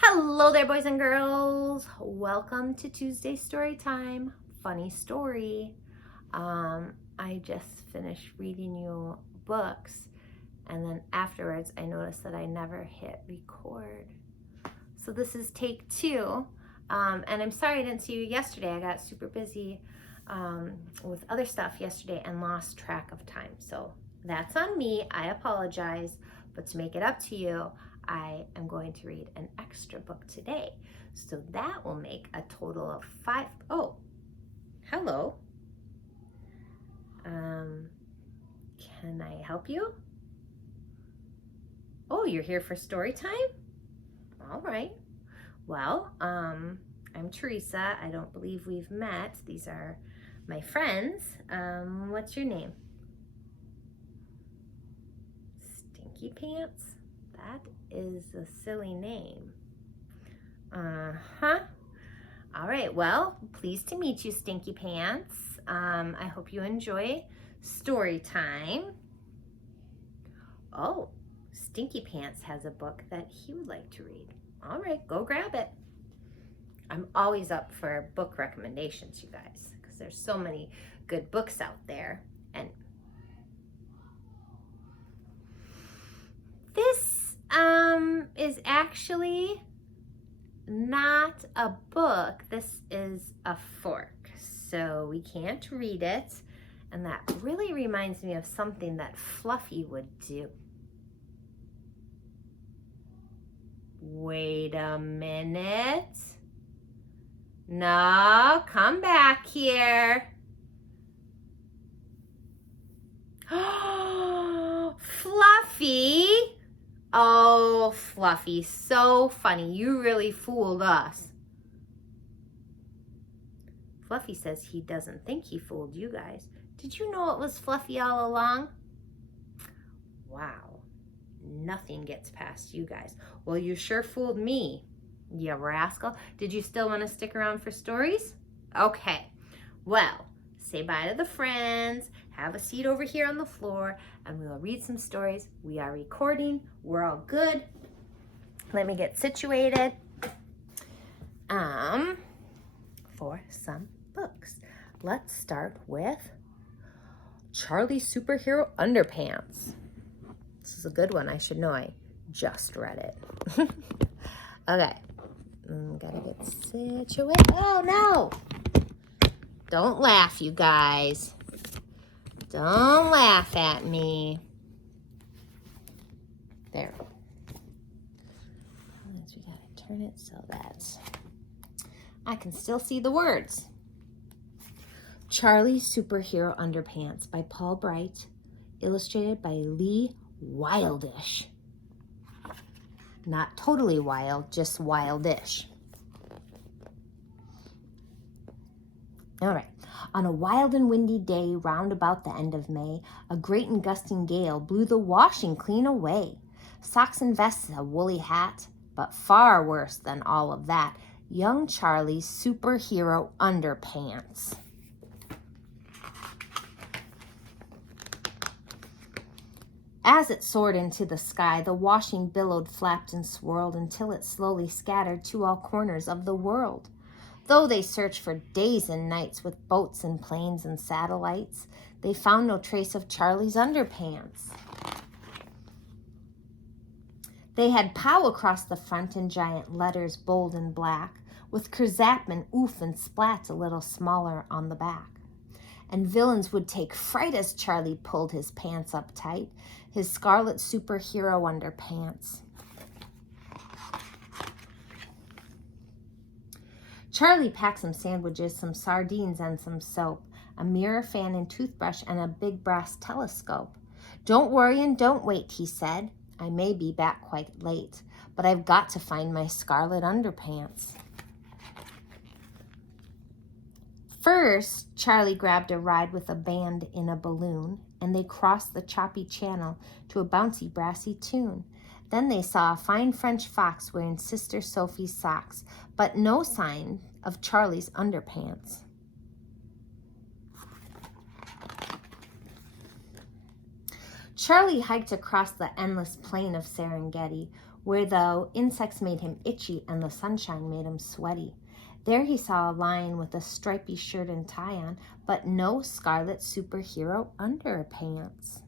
Hello there, boys and girls. Welcome to Tuesday Story Time. Funny story. I just finished reading you books, and then afterwards I noticed that I never hit record. So this is take two. And I'm sorry I didn't see you yesterday. I got super busy with other stuff yesterday and lost track of time. So that's on me. I apologize. But to make it up to you, I am going to read an extra book today. So that will make a total of 5. Oh, hello. Can I help you? Oh, you're here for story time? All right. Well, I'm Teresa. I don't believe we've met. These are my friends. What's your name? Stinky Pants? That is a silly name. Uh-huh. All right, well, pleased to meet you, Stinky Pants. I hope you enjoy story time. Oh, Stinky Pants has a book that he would like to read. All right, go grab it. I'm always up for book recommendations, you guys, because there's so many good books out there. And this is actually not a book. This is a fork, so we can't read it. And that really reminds me of something that Fluffy would do. Wait a minute. No, come back here. Fluffy. Oh, Fluffy, so funny. You really fooled us. Fluffy says he doesn't think he fooled you guys. Did you know it was Fluffy all along? Wow, nothing gets past you guys. Well, you sure fooled me, you rascal. Did you still want to stick around for stories? Okay, well, say bye to the friends, have a seat over here on the floor, and we'll read some stories. We are recording. We're all good. Let me get situated for some books. Let's start with Charlie's Superhero Underpants. This is a good one. I should know. I just read it. Okay. Gotta get situated. Oh, no. Don't laugh, you guys. Don't laugh at me. There. We gotta turn it so that I can still see the words. Charlie's Superhero Underpants by Paul Bright, illustrated by Lee Wildish. Not totally wild, just wildish. All right. On a wild and windy day round about the end of May, a great and gusting gale blew the washing clean away. Socks and vests, a woolly hat, but far worse than all of that, young Charlie's superhero underpants. As it soared into the sky, the washing billowed, flapped, and swirled until it slowly scattered to all corners of the world. Though they searched for days and nights with boats and planes and satellites, they found no trace of Charlie's underpants. They had POW across the front in giant letters, bold and black, with Kerzap and Oof and Splat a little smaller on the back. And villains would take fright as Charlie pulled his pants up tight, his scarlet superhero underpants. Charlie packed some sandwiches, some sardines, and some soap, a mirror, fan, and toothbrush, and a big brass telescope. Don't worry and don't wait, he said. I may be back quite late, but I've got to find my scarlet underpants. First, Charlie grabbed a ride with a band in a balloon, and they crossed the choppy channel to a bouncy, brassy tune. Then they saw a fine French fox wearing Sister Sophie's socks, but no sign of Charlie's underpants. Charlie hiked across the endless plain of Serengeti, where the insects made him itchy and the sunshine made him sweaty. There he saw a lion with a stripy shirt and tie on, but no scarlet superhero underpants.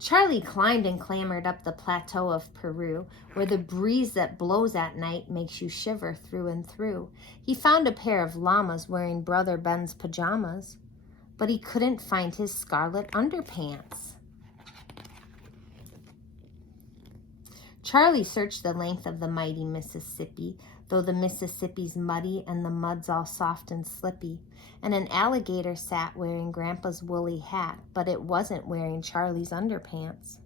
Charlie climbed and clambered up the plateau of Peru, where the breeze that blows at night makes you shiver through and through. He found a pair of llamas wearing Brother Ben's pajamas, but he couldn't find his scarlet underpants. Charlie searched the length of the mighty Mississippi, though the Mississippi's muddy and the mud's all soft and slippy. And an alligator sat wearing Grandpa's woolly hat, but it wasn't wearing Charlie's underpants.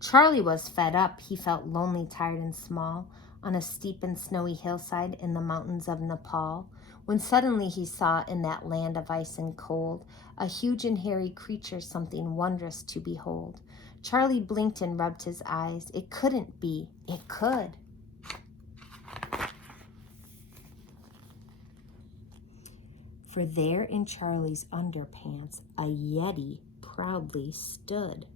Charlie was fed up. He felt lonely, tired, and small on a steep and snowy hillside in the mountains of Nepal, when suddenly he saw in that land of ice and cold a huge and hairy creature, something wondrous to behold. Charlie blinked and rubbed his eyes. It couldn't be. It could. For there in Charlie's underpants, a Yeti proudly stood.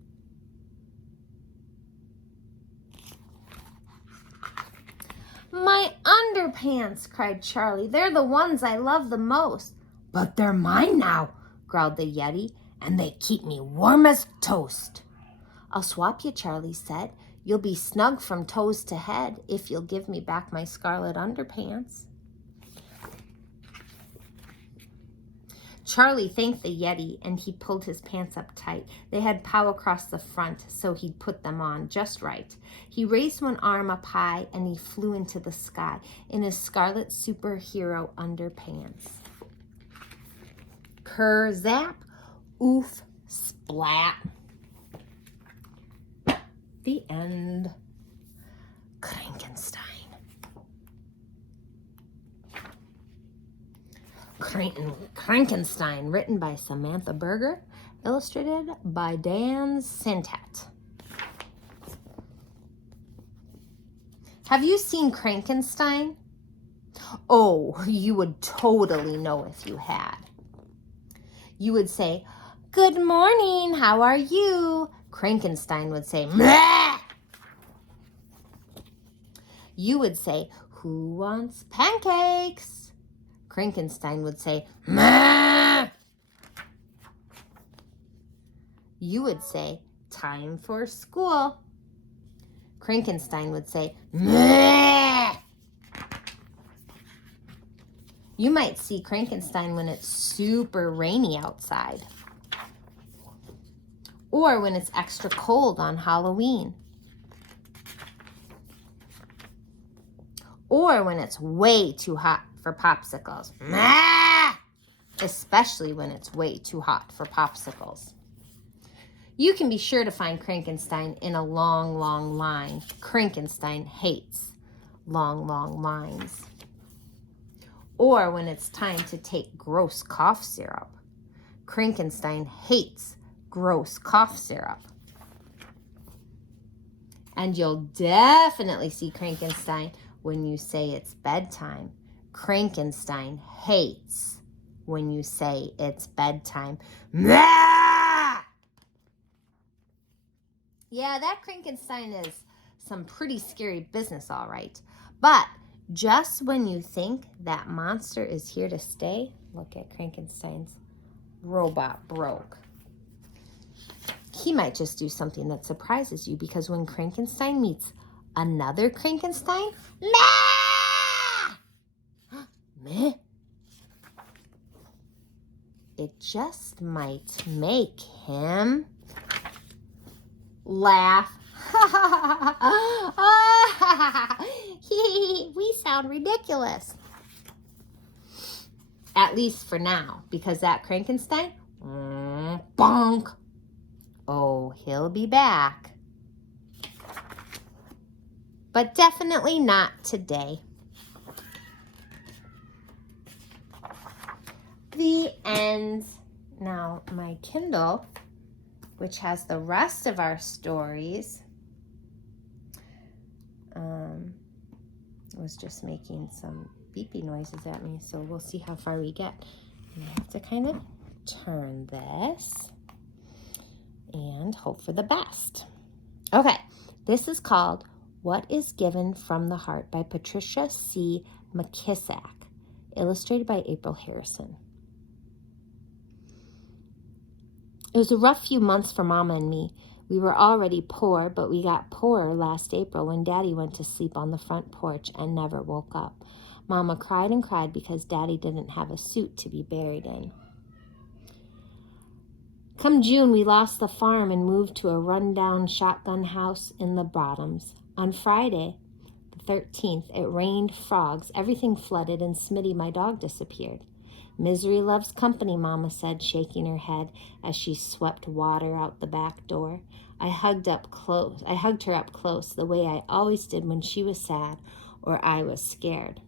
"My underpants!" cried Charlie. "They're the ones I love the most." "But they're mine now," growled the Yeti, "and they keep me warm as toast." "I'll swap you," Charlie said. "You'll be snug from toes to head if you'll give me back my scarlet underpants." Charlie thanked the Yeti, and he pulled his pants up tight. They had pow across the front, so he'd put them on just right. He raised one arm up high, and he flew into the sky in his scarlet superhero underpants. Ker-zap, oof, splat. The end. Crankenstein. Crankenstein, written by Samantha Berger, illustrated by Dan Santat. Have you seen Crankenstein? Oh, you would totally know if you had. You would say, "Good morning, how are you?" Crankenstein would say, "Meh!" You would say, "Who wants pancakes?" Crankenstein would say, "Meh!" You would say, "Time for school." Crankenstein would say, "Meh!" You might see Crankenstein when it's super rainy outside, or when it's extra cold on Halloween, or when it's way too hot for popsicles. Meh! Especially when it's way too hot for popsicles. You can be sure to find Crankenstein in a long, long line. Crankenstein hates long, long lines. Or when it's time to take gross cough syrup. Crankenstein hates gross cough syrup. And you'll definitely see Crankenstein when you say it's bedtime. Crankenstein hates when you say it's bedtime. Meh! Yeah, that Crankenstein is some pretty scary business, all right. But just when you think that monster is here to stay, look at Crankenstein's robot broke. He might just do something that surprises you, because when Crankenstein meets another Crankenstein, meh, it just might make him laugh. We sound ridiculous. At least for now, because that Crankenstein, bonk. Oh, he'll be back. But definitely not today. The end. Now, my Kindle, which has the rest of our stories, was just making some beepy noises at me, so we'll see how far we get. And I have to kind of turn this and hope for the best. Okay, this is called What is Given from the Heart by Patricia C. McKissack, illustrated by April Harrison. It was a rough few months for Mama and me. We were already poor, but we got poorer last April when Daddy went to sleep on the front porch and never woke up. Mama cried and cried because Daddy didn't have a suit to be buried in. Come June, we lost the farm and moved to a run-down shotgun house in the Bottoms. On Friday, the 13th, it rained frogs, everything flooded, and Smitty, my dog, disappeared. Misery loves company, Mama said, shaking her head as she swept water out the back door. I hugged her up close, the way I always did when she was sad or I was scared.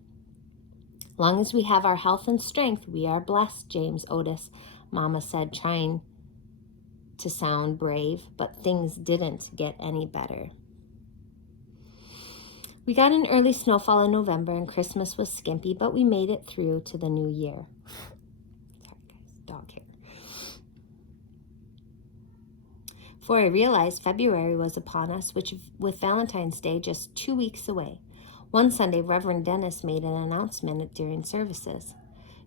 Long as we have our health and strength, we are blessed, James Otis, Mama said, trying to sound brave, but things didn't get any better. We got an early snowfall in November and Christmas was skimpy, but we made it through to the new year. Sorry guys, dog hair. For I realized February was upon us, which with Valentine's Day just 2 weeks away. One Sunday, Reverend Dennis made an announcement during services.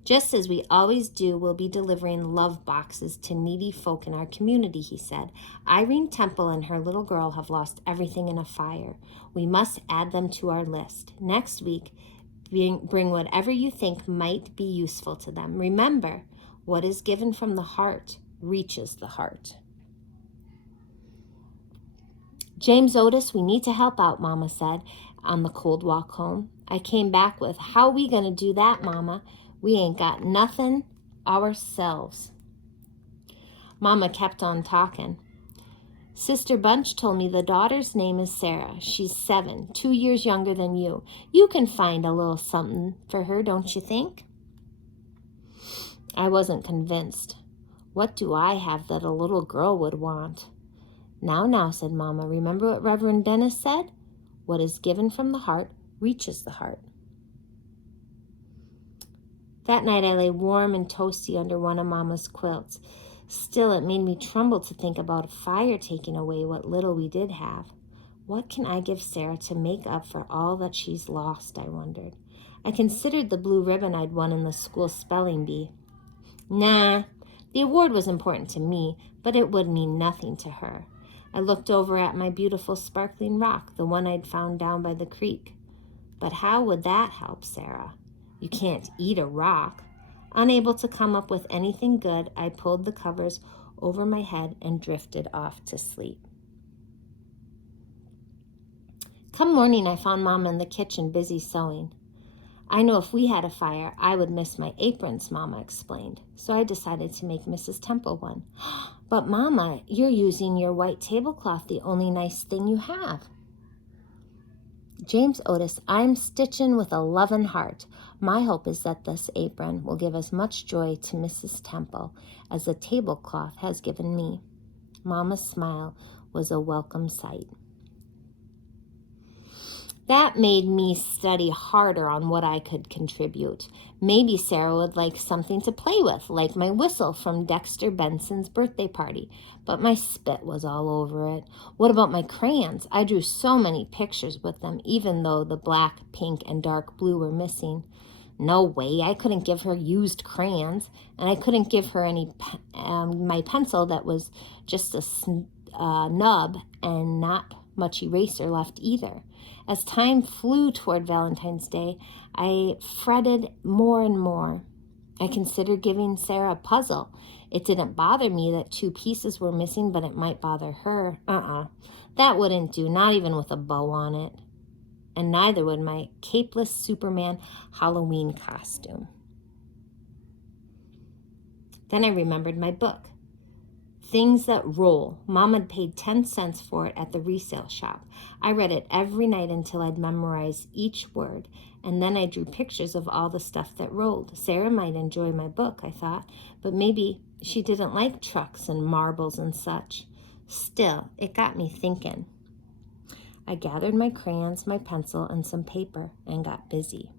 Just as we always do, we'll be delivering love boxes to needy folk in our community, he said. Irene Temple and her little girl have lost everything in a fire. We must add them to our list. Next week, bring whatever you think might be useful to them. Remember, what is given from the heart reaches the heart. James Otis, we need to help out, Mama said on the cold walk home. I came back with, how we gonna do that, Mama? We ain't got nothing ourselves. Mama kept on talking. Sister Bunch told me the daughter's name is Sarah. She's 7, 2 years younger than you. You can find a little something for her, don't you think? I wasn't convinced. What do I have that a little girl would want? Now, said Mama, remember what Reverend Dennis said? What is given from the heart reaches the heart. That night I lay warm and toasty under one of Mama's quilts. Still, it made me tremble to think about a fire taking away what little we did have. What can I give Sarah to make up for all that she's lost, I wondered. I considered the blue ribbon I'd won in the school spelling bee. Nah, the award was important to me, but it would mean nothing to her. I looked over at my beautiful sparkling rock, the one I'd found down by the creek. But how would that help Sarah? You can't eat a rock. Unable to come up with anything good, I pulled the covers over my head and drifted off to sleep. Come morning, I found Mama in the kitchen busy sewing. I know if we had a fire, I would miss my aprons, Mama explained. So I decided to make Mrs. Temple one. But Mama, you're using your white tablecloth, the only nice thing you have. James Otis, I'm stitching with a loving heart. My hope is that this apron will give as much joy to Mrs. Temple as the tablecloth has given me. Mama's smile was a welcome sight. That made me study harder on what I could contribute. Maybe Sarah would like something to play with, like my whistle from Dexter Benson's birthday party, but my spit was all over it. What about my crayons? I drew so many pictures with them, even though the black, pink, and dark blue were missing. No way, I couldn't give her used crayons, and I couldn't give her my pencil that was just a nub and not much eraser left either. As time flew toward Valentine's Day, I fretted more and more. I considered giving Sarah a puzzle. It didn't bother me that 2 pieces were missing, but it might bother her. That wouldn't do, not even with a bow on it. And neither would my capeless Superman Halloween costume. Then I remembered my book. Things That Roll. Mom had paid 10 cents for it at the resale shop. I read it every night until I'd memorized each word, and then I drew pictures of all the stuff that rolled. Sarah might enjoy my book, I thought, but maybe she didn't like trucks and marbles and such. Still, it got me thinking. I gathered my crayons, my pencil, and some paper and got busy.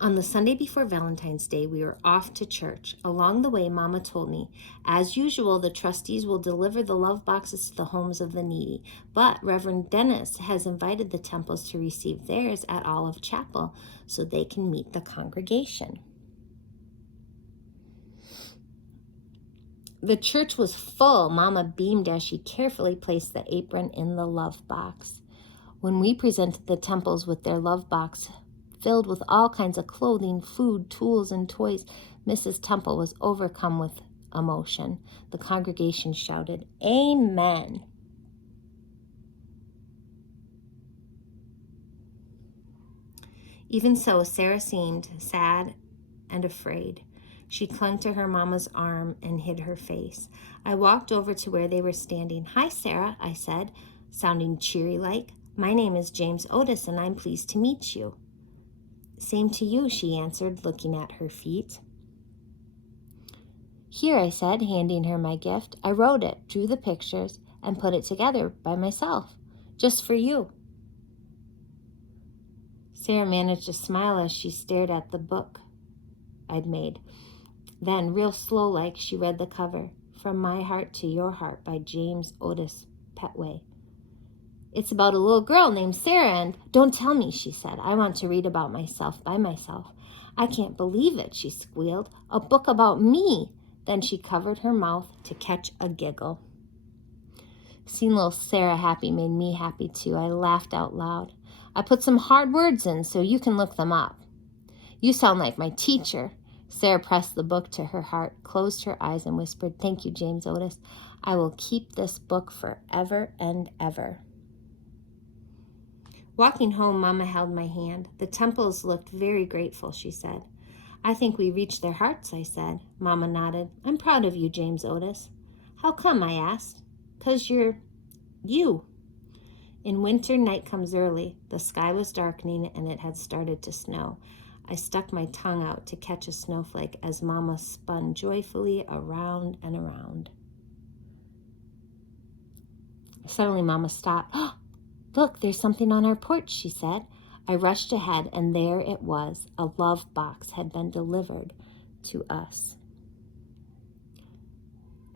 On the Sunday before Valentine's Day, we were off to church. Along the way, Mama told me, as usual, the trustees will deliver the love boxes to the homes of the needy, but Reverend Dennis has invited the Temples to receive theirs at Olive Chapel so they can meet the congregation. The church was full. Mama beamed as she carefully placed the apron in the love box. When we presented the Temples with their love box filled with all kinds of clothing, food, tools, and toys, Mrs. Temple was overcome with emotion. The congregation shouted, "Amen." Even so, Sarah seemed sad and afraid. She clung to her mama's arm and hid her face. I walked over to where they were standing. "Hi, Sarah," I said, sounding cheery-like. "My name is James Otis, and I'm pleased to meet you." "Same to you," she answered, looking at her feet. "Here," I said, handing her my gift. "I wrote it, drew the pictures, and put it together by myself, just for you." Sarah managed to smile as she stared at the book I'd made. Then, real slow-like, she read the cover, "From My Heart to Your Heart" by James Otis Petway. "It's about a little girl named Sarah and—" "Don't tell me," she said. "I want to read about myself by myself." "I can't believe it," she squealed. "A book about me." Then she covered her mouth to catch a giggle. Seeing little Sarah happy made me happy too. I laughed out loud. "I put some hard words in so you can look them up." "You sound like my teacher." Sarah pressed the book to her heart, closed her eyes, and whispered, "Thank you, James Otis. I will keep this book forever and ever." Walking home, Mama held my hand. "The Temples looked very grateful," she said. "I think we reached their hearts," I said. Mama nodded. "I'm proud of you, James Otis." "How come?" I asked. "'Cause you're you." In winter, night comes early. The sky was darkening, and it had started to snow. I stuck my tongue out to catch a snowflake as Mama spun joyfully around and around. Suddenly, Mama stopped. "Oh, look, there's something on our porch," she said. I rushed ahead, and there it was. A love box had been delivered to us.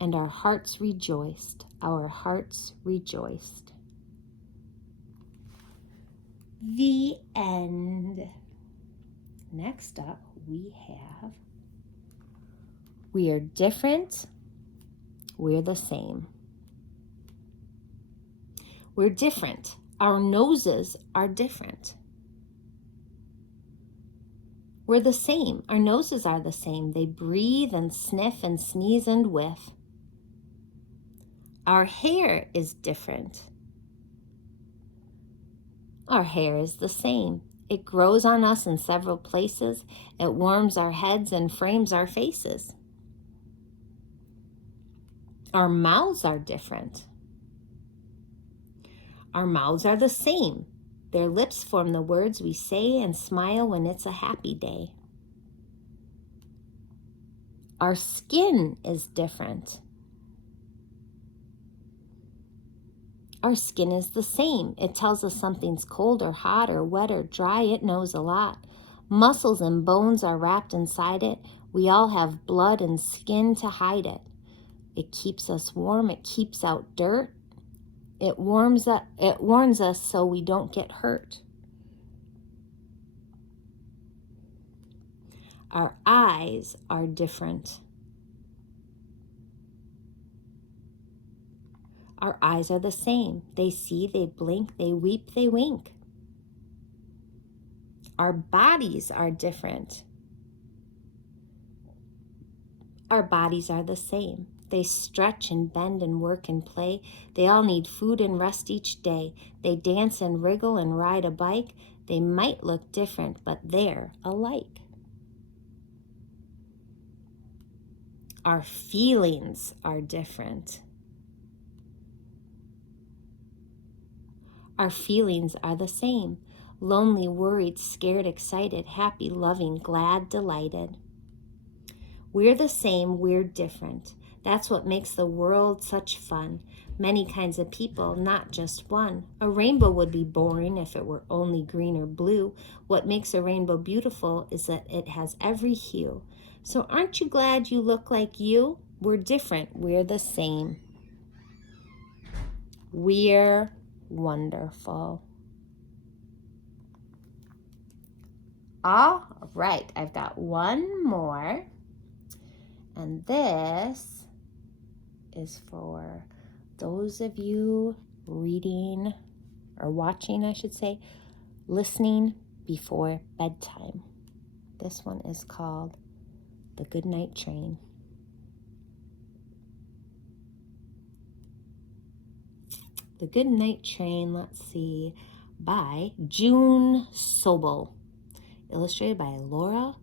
And our hearts rejoiced. Our hearts rejoiced. The end. Next up, we have "We are different, we're the same." We're different. Our noses are different. We're the same. Our noses are the same. They breathe and sniff and sneeze and whiff. Our hair is different. Our hair is the same. It grows on us in several places. It warms our heads and frames our faces. Our mouths are different. Our mouths are the same. Their lips form the words we say and smile when it's a happy day. Our skin is different. Our skin is the same. It tells us something's cold or hot or wet or dry. It knows a lot. Muscles and bones are wrapped inside it. We all have blood and skin to hide it. It keeps us warm. It keeps out dirt. It warns us so we don't get hurt. Our eyes are different. Our eyes are the same. They see, they blink, they weep, they wink. Our bodies are different. Our bodies are the same. They stretch and bend and work and play. They all need food and rest each day. They dance and wriggle and ride a bike. They might look different, but they're alike. Our feelings are different. Our feelings are the same. Lonely, worried, scared, excited, happy, loving, glad, delighted. We're the same, we're different. That's what makes the world such fun. Many kinds of people, not just one. A rainbow would be boring if it were only green or blue. What makes a rainbow beautiful is that it has every hue. So aren't you glad you look like you? We're different. We're the same. We're wonderful. All right, I've got one more. And this is for those of you reading or watching, I should say, listening before bedtime. This one is called The Goodnight Train. The Goodnight Train, let's see, by June Sobel. Illustrated by Laura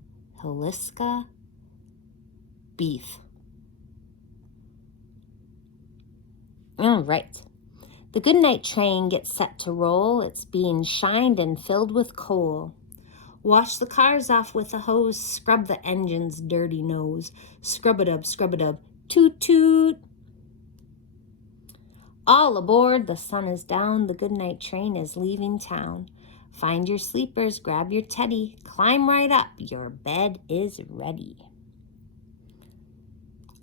Heliska Beef. All right. The goodnight train gets set to roll. It's being shined and filled with coal. Wash the cars off with a hose. Scrub the engine's dirty nose. Scrub-a-dub, toot toot. All aboard, the sun is down. The goodnight train is leaving town. Find your sleepers, grab your teddy. Climb right up, your bed is ready.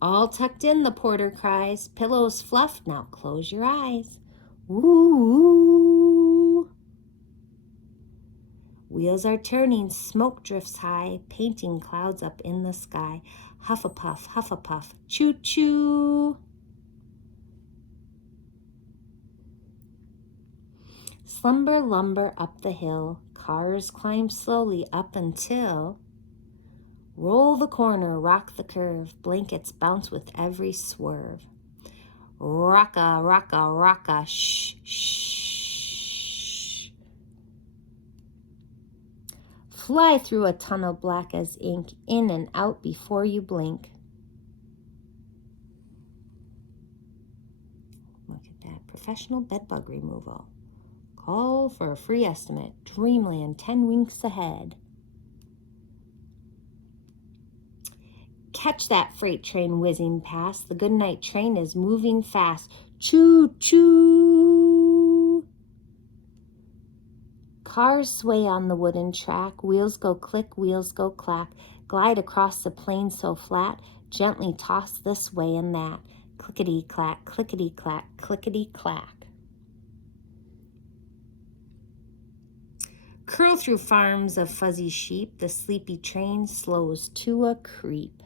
All tucked in, the porter cries. Pillows fluffed, now close your eyes. Ooh. Wheels are turning, smoke drifts high, painting clouds up in the sky. Huff-a-puff, choo-choo. Slumber lumber up the hill. Cars climb slowly up until... Roll the corner, rock the curve, blankets bounce with every swerve. Rocka, rocka, rocka, shh, shh. Fly through a tunnel black as ink, in and out before you blink. Look at that, professional bedbug removal. Call for a free estimate, Dreamland 10 winks ahead. Catch that freight train whizzing past. The goodnight train is moving fast. Choo-choo. Cars sway on the wooden track. Wheels go click, wheels go clack. Glide across the plain so flat. Gently toss this way and that. Clickety-clack, clickety-clack, clickety-clack. Curl through farms of fuzzy sheep. The sleepy train slows to a creep.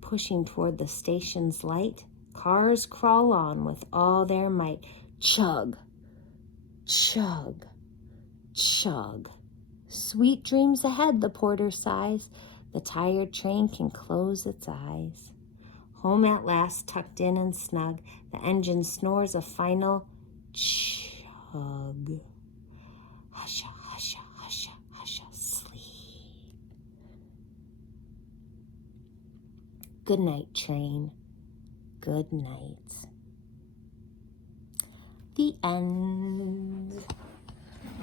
Pushing toward the station's light, cars crawl on with all their might. Chug, chug, chug. Sweet dreams ahead, the porter sighs. The tired train can close its eyes. Home at last, tucked in and snug, the engine snores a final chug. Husha, husha, husha, husha, sleep. Good night, train. Good night. The end.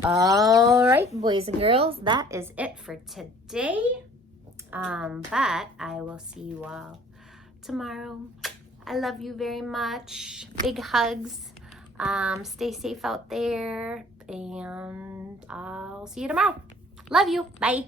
All right, boys and girls, that is it for today. But I will see you all tomorrow. I love you very much. Big hugs. Stay safe out there, and I'll see you tomorrow. Love you. Bye.